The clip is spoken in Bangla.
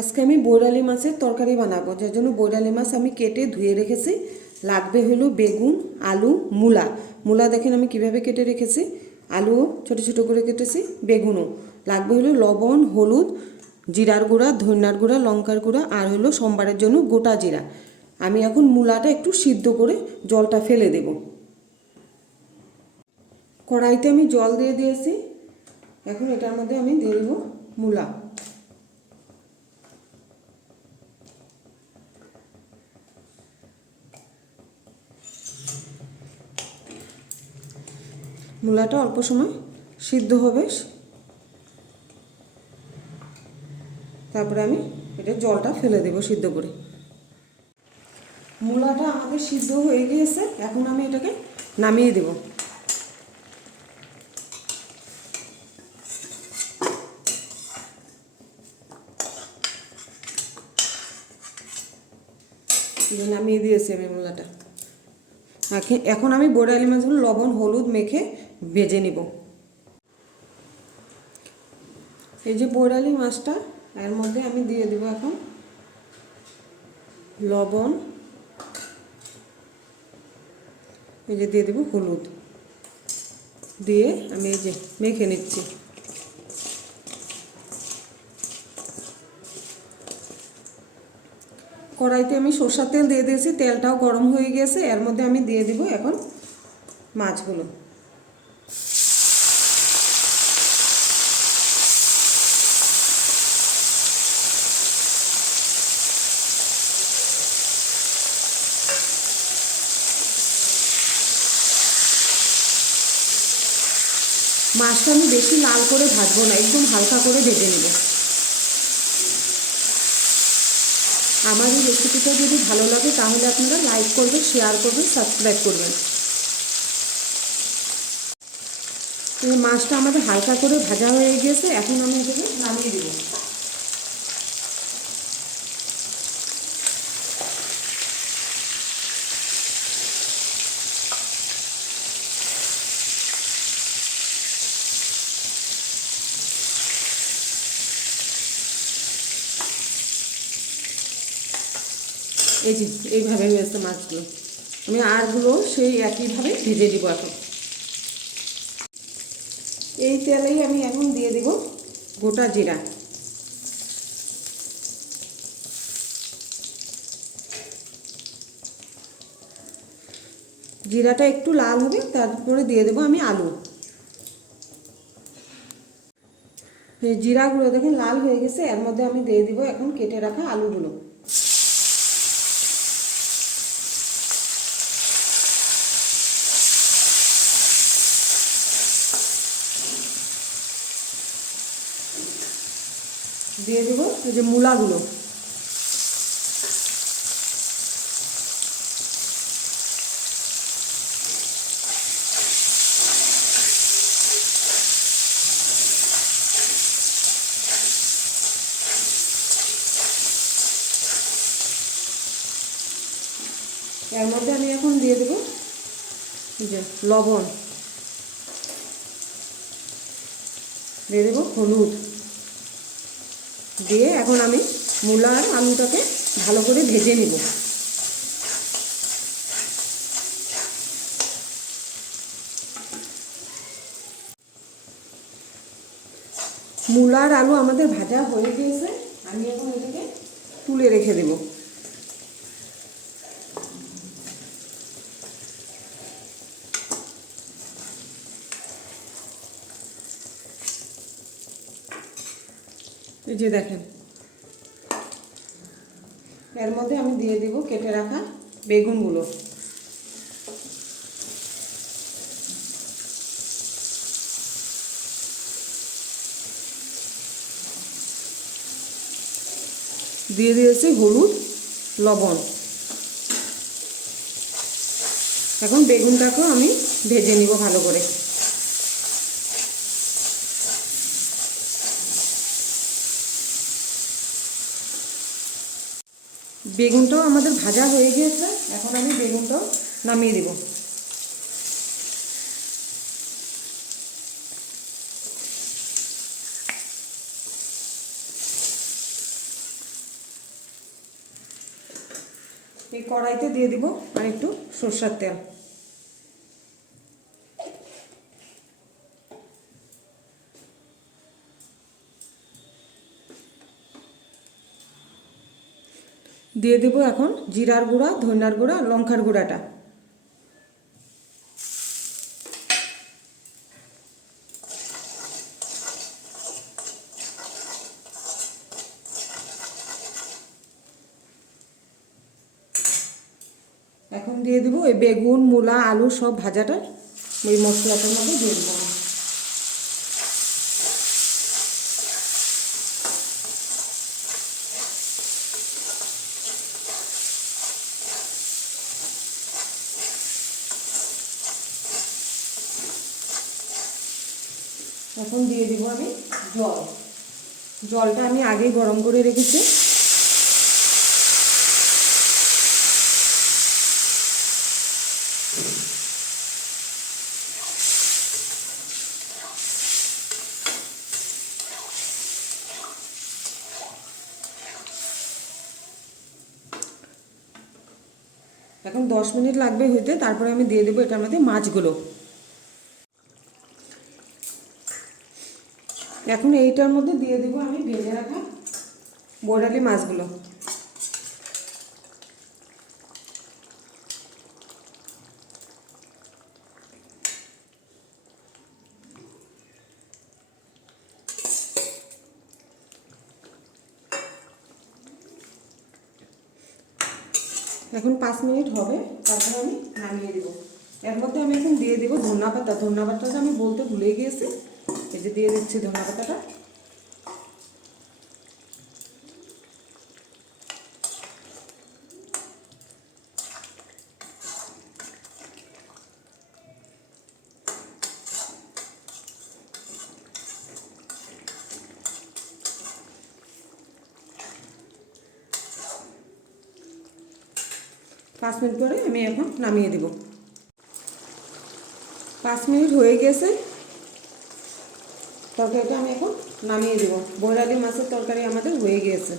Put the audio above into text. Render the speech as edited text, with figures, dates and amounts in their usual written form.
আজকে আমি বৈরালি মাছের তরকারি বানাবো, যার জন্য বৈরালি মাছ আমি কেটে ধুয়ে রেখেছি। লাগবে হলো বেগুন, আলু, মূলা। মূলা দেখেন আমি কিভাবে কেটে রেখেছি, আলুও ছোটো ছোটো করে কেটেছি, বেগুনও লাগবে হলো লবণ, হলুদ, জিরার গুঁড়া, ধনিয়ার গুঁড়া, লঙ্কার গুঁড়া, আর হলো সোমবারের জন্য গোটা জিরা। আমি এখন মূলাটা একটু সিদ্ধ করে জলটা ফেলে দেব। কড়াইতে আমি জল দিয়ে দিয়েছি, এখন এটার মধ্যে আমি দিয়ে দেবো মূলা। মূলাটা অল্প সময় সিদ্ধ হবে, তারপরে আমি এটা জলটা ফেলে দেব সিদ্ধ করে। মূলাটা আমাদের সিদ্ধ হয়ে গিয়েছে, এখন আমি এটাকে নামিয়ে দেব। নামিয়ে দিয়েছি আমি মূলাটা। এখন আমি বৈরালি মাছগুলো লবণ হলুদ মেখে ভেজে নিব। এই যে বৈরালি মাছটা, এর মধ্যে আমি দিয়ে দেব এখন লবণ, এই যে দিয়ে দেব হলুদ, দিয়ে আমি এই যে মেখে নিচ্ছি। কড়াইতে আমি সরষের তেল দিয়ে দিয়েছি, তেলটাও গরম হয়ে গেছে, এর মধ্যে আমি দিয়ে দিব এখন মাছগুলো। মাছটা আমি বেশি লাল করে ভাজবো না, একদম হালকা করে ভেজে নেব। আমার এই রেসিপিটা যদি ভালো লাগে তাহলে আপনারা লাইক করবেন, শেয়ার করবেন, সাবস্ক্রাইব করবেন। এই মাছটা আমাদের হালকা করে ভাজা হয়ে গিয়েছে, এখন আমি এটাকে নামিয়ে দেব। এই যে এইভাবে হয়েছে মাছগুলো, আমি আরগুলো সেই একইভাবে ভেজে দিব। এখন এই তেলেই আমি এখন দিয়ে দিব গোটা জিরা। জিরাটা একটু লাল হবে, তারপরে দিয়ে দেবো আমি আলু। এই জিরাগুলো দেখেন লাল হয়ে গেছে, এর মধ্যে আমি দিয়ে দিব এখন কেটে রাখা আলুগুলো। দিয়ে দেবো এই যে মূলাগুলো। এর মধ্যে আমি এখন দিয়ে দেবো যে লবণ, দিয়ে দেবো হলুদ, দিয়ে এখন আমি মূলা আর আলুটাকে ভালো করে ভেজে নিব। মূলা আর আলু আমাদের ভাজা হয়ে গিয়েছে, আমি এখন এটাকে তুলে রেখে দেব। এই যে দেখেন, এর মধ্যে আমি দিয়ে দেব কেটে রাখা বেগুনগুলো। দিয়ে দিয়েছি হলুদ, লবণ। এখন বেগুনটাকেও আমি ভেজে নিব ভালো করে। বেগুনটাও আমাদের ভাজা হয়ে গিয়েছে, এখন আমি বেগুনটাও নামিয়ে দেব। এই কড়াইতে দিয়ে দিব আর একটু সরষের তেল। দিয়ে দেব এখন জিরার গুঁড়া, ধনিয়ার গুঁড়া, লঙ্কার গুঁড়াটা। এখন দিয়ে দেবো এই বেগুন, মূলা, আলু সব ভাজাটা ওই মশলাটার মধ্যে দিয়ে দেবো। এখন দিয়ে দিব আমি জল। জলটা আমি আগেই গরম করে রেখেছি। এখন 10 মিনিট লাগবে হইতে, তারপরে আমি দিয়ে দেবো এটার মধ্যে মাছগুলো। এখন এইটার মধ্যে দিয়ে দেবো আমি ভেজে রাখা বড়ালি মাছগুলো। এখন 5 মিনিট হবে, তারপরে আমি নামিয়ে দেবো। এর মধ্যে আমি এখন দিয়ে দেবো ধনিয়া পাতা। ধনিয়া পাতাটা আমি বলতে ভুলে গিয়েছি, এই যে দিয়ে দিচ্ছি ধনিয়া পাতাটা। 5 মিনিট পরে আমি এখন নামিয়ে দেব। 5 মিনিট হয়ে গেছে, তরকারিটা আমি এখন নামিয়ে দেব। বড়ালি মাছের তরকারি আমাদের হয়ে গিয়েছে।